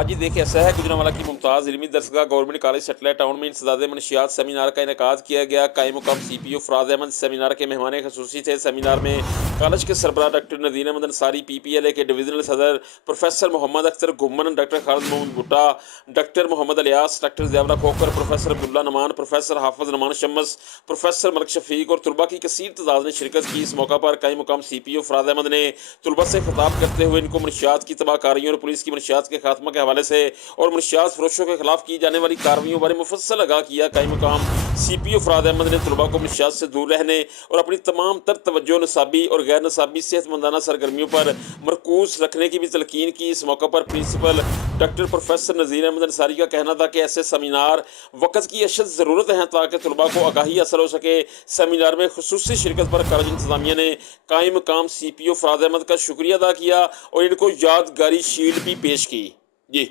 آج ہی دیکھ ایسا ہے گجرانوالہ کی ممتاز علمی درسگاہ گورنمنٹ کالج سیٹلائٹ ٹاؤن میں انسداد منشیات سیمینار کا انعقاد کیا گیا۔ قائم مقام سی پی او فراز احمد سیمینار کے مہمان خصوصی تھے۔ سیمینار میں کالج کے سربراہ doctor Nazir Ahmad Ansari, P P L A کے ڈویژنل صدر professor Muhammad Akhtar Ghuman, doctor Khalid Mahmood Bhatta, doctor Muhammad Ilyas, doctor Ziaullah Khokhar, professor Abdullah Noman, professor Hafiz Noman شمس، پروفیسر ملک شفیق اور طلباء کی کثیر تعداد نے شرکت کی۔ اس موقع پر قائم مقام سی پی او فراز احمد نے طلباء سے خطاب کرتے ہوئے ان کو منشیات کی تباہ کاریوں اور پولیس کی منشیات کے خاتمہ کے حوالے سے اور منشیات فروشوں کے خلاف کی جانے والی کارروائیوں بارے مفصل آگاہ کیا۔ قائم مقام سی پی او فراز احمد نے طلباء کو منشیات سے دور رہنے اور اپنی تمام تر توجہ نصابی اور غیر نصابی صحت مندانہ سرگرمیوں پر مرکوز رکھنے کی بھی تلقین کی۔ اس موقع پر principal doctor professor Nazir Ahmad Ansari کا کہنا تھا کہ ایسے سیمینار وقت کی اشد ضرورت ہیں تاکہ طلباء کو آگاہی حاصل ہو سکے۔ سیمینار میں خصوصی شرکت پر کالج انتظامیہ نے قائم مقام سی پی او فراز احمد کا شکریہ ادا کیا اور ان کو یادگاری شیلڈ بھی پیش کی۔ جی